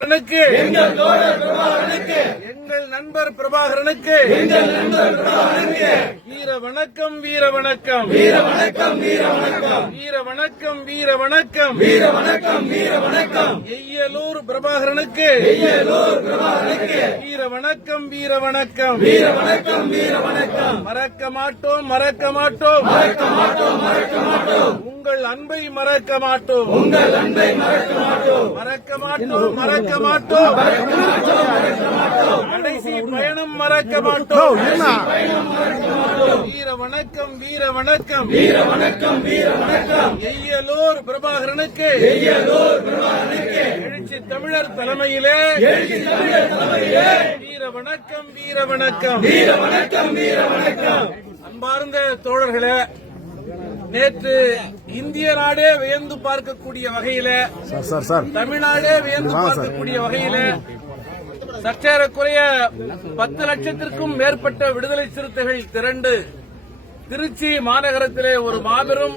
எங்கள் நண்பர் பிரபாகரனுக்கு வீர வணக்கம் வீர வணக்கம் வீர வணக்கம் வீர வணக்கம் வீர வணக்கம் வீர வணக்கம் வீர வணக்கம் வீர வணக்கம் எய்யலூர் பிரபாகரனுக்கு வீர வணக்கம் வீர வணக்கம் வீர வணக்கம் வீர வணக்கம் மறக்க மாட்டோம் மறக்க மாட்டோம் மறக்க மாட்டோம் மறக்க மாட்டோம் உங்கள் அன்பை மறக்க மாட்டோம் உங்கள் அன்பை மறக்க மாட்டோம் மறக்க மாட்டோம் மறக்க மாட்டோம் கடைசி பயணம் மறக்க மாட்டோம் வீர வணக்கம் வீர வணக்கம் வீர வணக்கம் வீர வணக்கம் எய்யலூர் பிரபாகரனுக்கு எழுச்சி தமிழர் தலைமையிலே வீர வணக்கம் வீர வணக்கம் வீர வணக்கம் வீர வணக்கம். அன்பார்ந்த தோழர்களே, நேற்று இந்திய நாடே வியந்து பார்க்கக்கூடிய வகையில தமிழ்நாடே வியந்து பார்க்கக்கூடிய வகையில சற்றேறக்குறைய 10 லட்சத்திற்கும் மேற்பட்ட விடுதலை சிறுத்தைகள் திரண்டு திருச்சி மாநகரத்திலே ஒரு மாபெரும்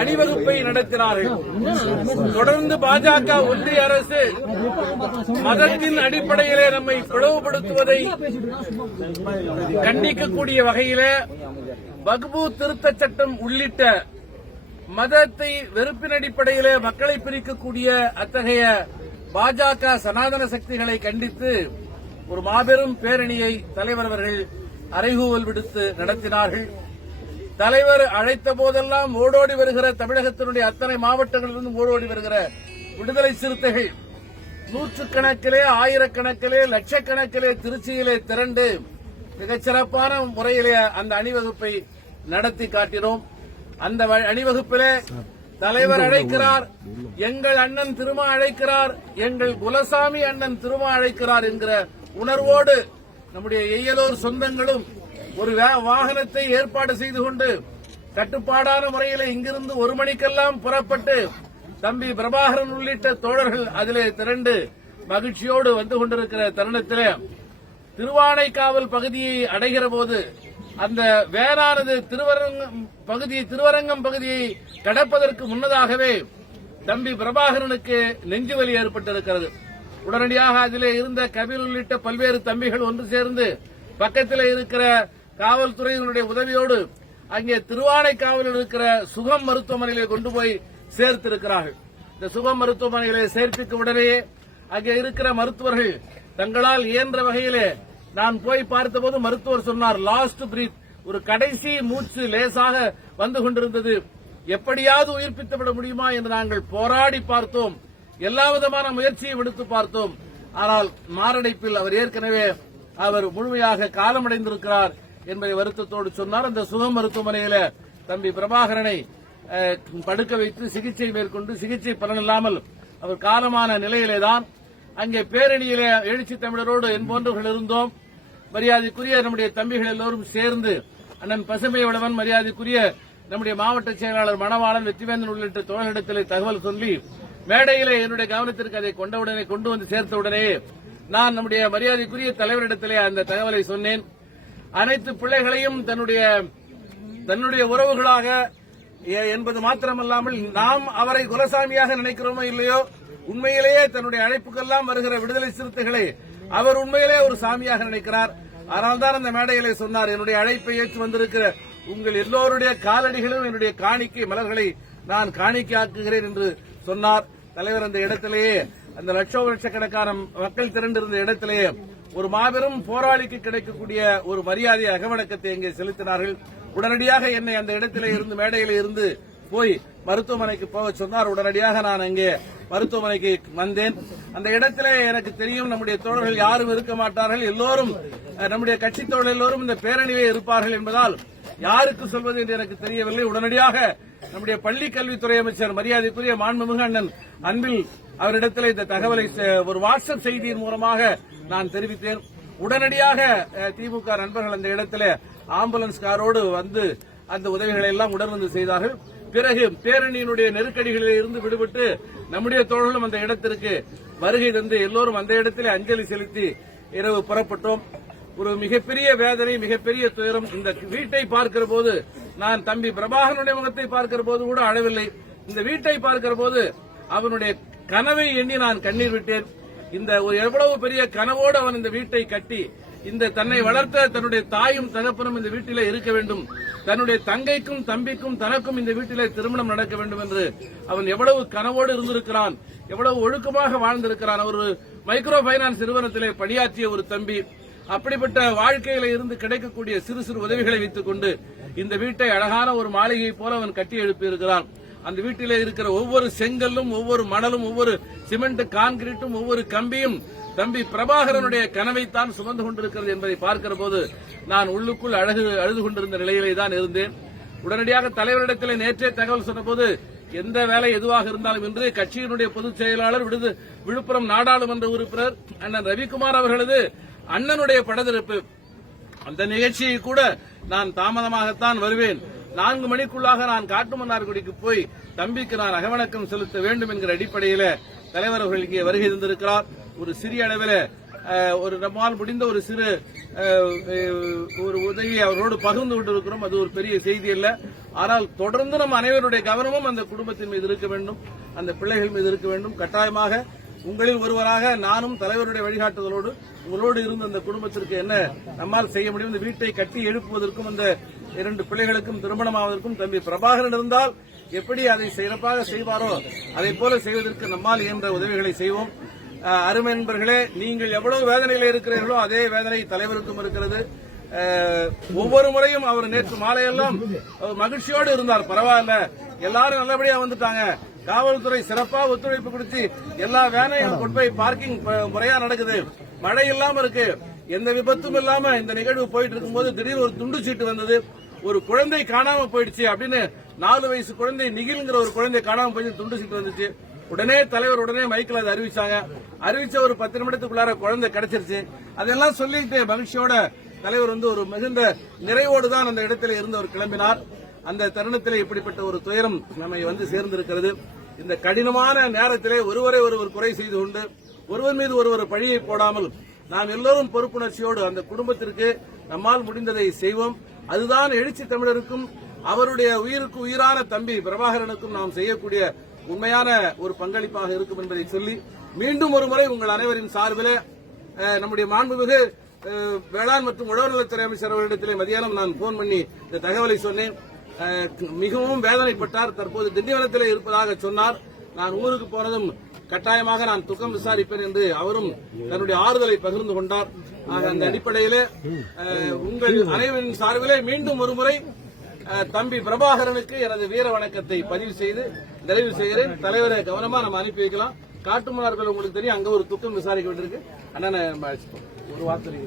அணிவகுப்பை நடத்தினார்கள். தொடர்ந்து பாஜக ஒன்றிய அரசு மதத்தின் அடிப்படையிலே நம்மை பிளவுபடுத்துவதை கண்டிக்கக்கூடிய வகையிலே வக்பு திருத்த சட்டம் உள்ளிட்ட மதத்தை வெறுப்பின் அடிப்படையிலே மக்களை பிரிக்கக்கூடிய அத்தகைய பாஜக சனாதன சக்திகளை கண்டித்து ஒரு மாபெரும் பேரணியை தலைவர் அவர்கள் அறைகூவல் விடுத்து நடத்தினார்கள். தலைவர் அழைத்த போதெல்லாம் ஓடோடி வருகிற தமிழகத்தினுடைய அத்தனை மாவட்டங்களிலிருந்து ஓடோடி வருகிற விடுதலை சிறுத்தைகள் நூற்றுக்கணக்கிலே ஆயிரக்கணக்கிலே லட்சக்கணக்கிலே திருச்சியிலே திரண்டு மிகச்சிறப்பான முறையிலே அந்த அணிவகுப்பை நடத்தி காட்டினோம். அந்த அணிவகுப்பிலே தலைவர் அழைக்கிறார், எங்கள் அண்ணன் திருமா அழைக்கிறார், எங்கள் குலசாமி அண்ணன் திருமா அழைக்கிறார் என்கிற உணர்வோடு நம்முடைய எய்யலூர் சொந்தங்களும் ஒரு வாகனத்தை ஏற்பாடு செய்து கொண்டு கட்டுப்பாடான முறையில் இங்கிருந்து 1 மணிக்கெல்லாம் புறப்பட்டு தம்பி பிரபாகரன் உள்ளிட்ட தோழர்கள் அதிலே திரண்டு மகிழ்ச்சியோடு வந்து கொண்டிருக்கிற தருணத்திலே திருவானைக்காவல் பகுதியை அடைகிற போது அந்த வேனானது திருவரங்கம் பகுதியை கடப்பதற்கு முன்னதாகவே தம்பி பிரபாகரனுக்கு நெஞ்சுவலி ஏற்பட்டிருக்கிறது. உடனடியாக அதிலே இருந்த கபில் உள்ளிட்ட பல்வேறு தம்பிகள் ஒன்று சேர்ந்து பக்கத்தில் இருக்கிற காவல்துறையினுடைய உதவியோடு அங்கே திருவானைக்காவலில் இருக்கிற சுகம் மருத்துவமனையிலே கொண்டு போய் சேர்த்திருக்கிறார்கள். இந்த சுகம் மருத்துவமனையிலே சேர்த்துக்கு உடனேயே அங்கே இருக்கிற மருத்துவர்கள் தங்களால் இயன்ற வகையிலே நான் போய் பார்த்தபோது மருத்துவர் சொன்னார், லாஸ்ட் பிரீத், ஒரு கடைசி மூச்சு லேசாக வந்து கொண்டிருந்தது, எப்படியாவது உயிர்ப்பித்துவிட முடியுமா என்று நாங்கள் போராடி பார்த்தோம், எல்லா விதமான முயற்சியும் எடுத்து பார்த்தோம். ஆனால் மாரடைப்பில் அவர் ஏற்கனவே முழுமையாக காலமடைந்திருக்கிறார் என்பதை வருத்தத்தோடு சொன்னார். அந்த சுகம் மருத்துவமனையில தம்பி பிரபாகரனை படுக்க வைத்து சிகிச்சை மேற்கொண்டு சிகிச்சை பலனில்லாமல் அவர் காலமான நிலையிலேதான் அங்கே பேரணியிலே எழுச்சி தமிழரோடு என்போன்றவர்கள் இருந்தோம். மரியாதைக்குரிய நம்முடைய தம்பிகள் எல்லோரும் சேர்ந்து அண்ணன் பசுமை வளவன், மரியாதைக்குரிய நம்முடைய மாவட்ட செயலாளர் மணவாளன், வெற்றிவேந்தன் உள்ளிட்ட தோழர்களிடத்திலே தகவல் சொல்லி மேடையிலே என்னுடைய கவனத்திற்கு அதை கொண்டு வந்து சேர்த்தவுடனே நான் நம்முடைய மரியாதைக்குரிய தலைவரிடத்திலே அந்த தகவலை சொன்னேன். அனைத்து பிள்ளைகளையும் தன்னுடைய உறவுகளாக என்பது மாத்திரமல்லாமல் நாம் அவரை குலசாமியாக நினைக்கிறோமோ இல்லையோ, உண்மையிலேயே தன்னுடைய அழைப்புக்கெல்லாம் வருகிற விடுதலை சிறுத்தைகளை அவர் உண்மையிலே ஒரு சாமியாக நினைக்கிறார். அதனால்தான் அந்த மேடையிலே சொன்னார், என்னுடைய அழைப்பை ஏற்று வந்திருக்கிற உங்கள் எல்லோருடைய காலடிகளும் என்னுடைய காணிக்கை மலர்களை நான் காணிக்கையாக்குகிறேன் என்று சொன்னார். தலைவர் அந்த இடத்திலேயே அந்த லட்சக்கணக்கான மக்கள் திரண்டிருந்த இடத்திலேயே ஒரு மாபெரும் போராளிக்கு கிடைக்கக்கூடிய ஒரு மரியாதை அகவணக்கத்தை இங்கே செலுத்தினார்கள். உடனடியாக என்னை அந்த இடத்திலே இருந்து மேடையிலே இருந்து போய் மருத்துவமனைக்கு போக சொன்னார். உடனடியாக நான் அங்கே மருத்துவமனைக்கு வந்தேன். அந்த இடத்திலே எனக்கு தெரியும் நம்முடைய தோழர்கள் யாரும் இருக்க மாட்டார்கள், எல்லோரும் நம்முடைய கட்சி தோழர்கள் எல்லோரும் இந்த பேரணியிலே இருப்பார்கள் என்பதால் யாருக்கு சொல்வது என்று எனக்கு தெரியவில்லை. உடனடியாக நம்முடைய பள்ளி கல்வித்துறை அமைச்சர் மரியாதைக்குரிய மாண்புமிகு அண்ணன் அன்பில் அவரிடத்தில் இந்த தகவலை ஒரு வாட்ஸ்அப் செய்தியின் மூலமாக நான் தெரிவித்தேன். உடனடியாக திமுக நண்பர்கள் அந்த இடத்துல ஆம்புலன்ஸ் காரோடு வந்து அந்த உதவிகளை எல்லாம் உடன் வந்து செய்தார்கள். பிறகு பேரணியினுடைய நெருக்கடிகளில் இருந்து விடுபட்டு நம்முடைய தோழர்களும் அந்த இடத்திற்கு வருகை தந்து எல்லோரும் அந்த இடத்திலே அஞ்சலி செலுத்தி இரவு புறப்பட்டோம். ஒரு மிகப்பெரிய வேதனை, மிகப்பெரிய துயரம். இந்த வீட்டை பார்க்கிற போது நான் தம்பி பிரபாகரனுடைய முகத்தை பார்க்கிற போது கூட அழவில்லை. இந்த வீட்டை பார்க்கிற போது அவனுடைய கனவை எண்ணி நான் கண்ணீர் விட்டேன். இந்த எவ்வளவு பெரிய கனவோடு அவன் இந்த வீட்டை கட்டி இந்த தன்னை வளர்த்த தன்னுடைய தாயும் தகப்பனும் இந்த வீட்டிலே இருக்க வேண்டும், தன்னுடைய தங்கைக்கும் தம்பிக்கும் தனக்கும் இந்த வீட்டிலே திருமணம் நடக்க வேண்டும் என்று அவன் எவ்வளவு கனவோடு இருந்திருக்கிறான், எவ்வளவு ஒழுக்கமாக வாழ்ந்திருக்கிறான். ஒரு மைக்ரோ பைனான்ஸ் நிறுவனத்திலே பணியாற்றிய ஒரு தம்பி. அப்படிப்பட்ட வாழ்க்கையில இருந்து கிடைக்கக்கூடிய சிறு சிறு உதவிகளை வைத்துக் கொண்டு இந்த வீட்டை அழகான ஒரு மாளிகை போல அவன் கட்டி எழுப்பியிருக்கிறான். அந்த வீட்டிலே இருக்கிற ஒவ்வொரு செங்கல்லும், ஒவ்வொரு மணலும், ஒவ்வொரு சிமெண்ட் கான்கிரீட்டும், ஒவ்வொரு கம்பியும் தம்பி பிரபாகரனுடைய கனவைத்தான் சுமந்து கொண்டிருக்கிறது என்பதை பார்க்கிற போது நான் உள்ளுக்குள் அழுது கொண்டிருந்த நிலையிலே தான் இருந்தேன். உடனடியாக தலைவரிடத்திலே நேற்றே தகவல் சொன்னபோது எந்த வேலை எதுவாக இருந்தாலும் இன்று கட்சியினுடைய பொதுச் செயலாளர், விழுப்புரம் நாடாளுமன்ற உறுப்பினர் அண்ணன் ரவிக்குமார் அவர்களது அண்ணனுடைய படத்திருப்பு, அந்த நிகழ்ச்சியை கூட நான் தாமதமாகத்தான் வருவேன். 4 மணிக்குள்ளாக நான் காட்டுமன்னார்குடிக்கு போய் தம்பிக்கு நான் அகவணக்கம் செலுத்த வேண்டும் என்கிற அடிப்படையில் தலைவர் அவர்கள் இங்கே வருகை தந்திருக்கிறார். ஒரு சிறிய அளவில் ஒரு நம்மால் முடிந்த ஒரு சிறு ஒரு உதவியை அவரோடு பகிர்ந்து கொண்டிருக்கிறோம். அது ஒரு பெரிய செய்தி அல்ல. ஆனால் தொடர்ந்து நம் அனைவருடைய கவனமும் அந்த குடும்பத்தின் மீது இருக்க வேண்டும், அந்த பிள்ளைகள் மீது இருக்க வேண்டும். கட்டாயமாக உங்களில் ஒருவராக நானும் தலைவருடைய வழிகாட்டுதலோடு உங்களோடு இருந்து அந்த குடும்பத்திற்கு என்ன நம்மால் செய்ய முடியும், இந்த வீட்டை கட்டி எழுப்புவதற்கும் அந்த 2 பிள்ளைகளுக்கும் திருமணமாவதற்கும் தம்பி பிரபாகரன் இருந்தால் எப்படி அதை சிறப்பாக செய்வாரோ அதை போல செய்வதற்கு நம்மால் இயன்ற உதவிகளை செய்வோம். அருமை நண்பர்களே, நீங்கள் எவ்வளவு வேதனையில் இருக்கிறீர்களோ அதே வேதனை தலைவருக்கும் இருக்கிறது. ஒவ்வொரு முறையும் அவர் நேற்று மாலையெல்லாம் மகிழ்ச்சியோடு இருந்தார். பரவாயில்ல, எல்லாரும் நல்லபடியா வந்துட்டாங்க, காவல்துறை சிறப்பா ஒத்துழைப்பு கொடுத்து எல்லா வேனையும் கொண்டு போய் பார்க்கிங் முறையா நடக்குது, மழை இல்லாம இருக்கு, எந்த விபத்தும் இல்லாம இந்த நிகழ்வு போயிட்டு இருக்கும்போது திடீர்னு ஒரு துண்டு சீட்டு வந்தது, ஒரு குழந்தை காணாம போயிடுச்சு அப்படின்னு 4 வயசு குழந்தை நிகில்ங்கிற ஒரு குழந்தை காணாம போய் துண்டு சீட்டு வந்துச்சு. உடனே தலைவர் உடனே மைக்கில் அதை அறிவிச்சாங்க. அறிவிச்ச ஒரு 10 நிமிடத்துக்குள்ளார குழந்தை கிடைச்சிருச்சு. அதெல்லாம் சொல்லிட்டு மகிழ்ச்சியோட தலைவர் ஒரு மிகுந்த நிறைவோடு தான் அந்த இடத்துல இருந்து அவர் கிளம்பினார். அந்த தருணத்தில் இப்படிப்பட்ட ஒரு துயரம் நம்மை சேர்ந்திருக்கிறது. இந்த கடினமான நேரத்திலே ஒருவரை ஒருவர் குறை செய்து கொண்டு ஒருவர் மீது ஒருவர் பழியை போடாமல் நாம் எல்லோரும் பொறுப்புணர்ச்சியோடு அந்த குடும்பத்திற்கு நம்மால் முடிந்ததை செய்வோம். அதுதான் எழுச்சி தமிழருக்கும் அவருடைய உயிருக்கு உயிரான தம்பி பிரபாகரனுக்கும் நாம் செய்யக்கூடிய உண்மையான ஒரு பங்களிப்பாக இருக்கும் என்பதை சொல்லி மீண்டும் ஒருமுறை உங்கள் அனைவரின் சார்பிலே நம்முடைய மாண்புமிகு வேளாண் மற்றும் உழவர்நலத்துறை அமைச்சர் அவர்களிடத்திலே மதியானம் நான் போன் பண்ணி இந்த தகவலை சொன்னேன். மிகவும் வேதனைப்பட்டார். தற்போது திண்டிவனத்திலே இருப்பதாக சொன்னார். நான் ஊருக்கு போனதும் கட்டாயமாக நான் துக்கம் விசாரிப்பேன் என்று அவரும் தன்னுடைய ஆறுதலை பகிர்ந்து கொண்டார். அந்த அடிப்படையிலே உங்கள் அனைவரின் சார்பிலே மீண்டும் ஒருமுறை தம்பி பிரபாகரனுக்கு எனது வீர வணக்கத்தை பதிவு செய்து நிறைவு செய்கிறேன். தலைவரை கவனமா நம்ம அனுப்பி வைக்கலாம். காட்டுமன்னார்கள் உங்களுக்கு தெரியும், அங்க ஒரு துக்கம் விசாரிக்க வேண்டியிருக்கு. அண்ணனை ஒரு வார்த்தை